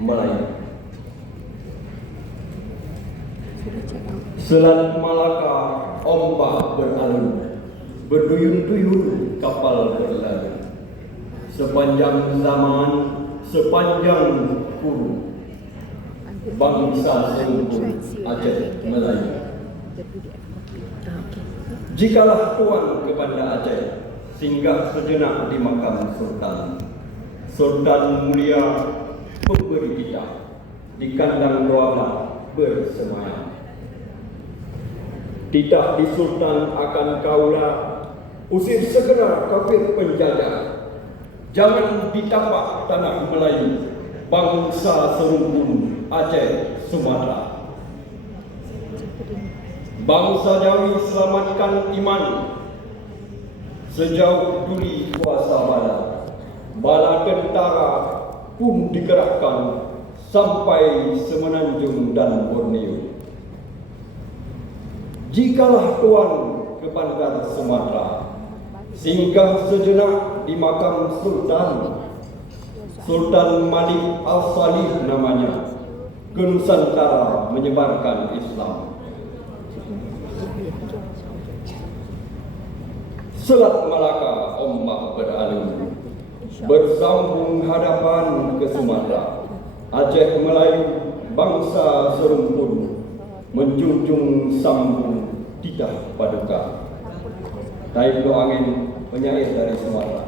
Melayu. Selat Malaka ombak beralun, berduyun-duyun kapal berlalu. Sepanjang zaman, sepanjang kurun, bangsa serumpun Aceh Melayu. Jikalah tuan ke Banda Aceh, singgah sejenak di makam Sultan. Sultan mulia pemberi kita, di kandang doalah bersemayam. Titah di Sultan akan kaulah, usir segera kafir penjajah. Jangan ditapak tanah Melayu, bangsa serumpun Aceh Sumatera. Bangsa Jawi selamatkan iman, sejauh duli kuasa bala. Bala tentara pun digerakkan sampai Semenanjung dan Borneo. Jikalah tuan ke Bandar Sumatera, singgah sejenak di makam Sultan. Sultan Malik Al-Salih namanya, ke Nusantara menyebarkan Islam. Selat Malaka ombak beralun, bersambung hadapan ke Sumatera. Aceh Melayu bangsa serumpun, menjunjung sambung titah paduka. Taib Angin, penyair dari Sumatera.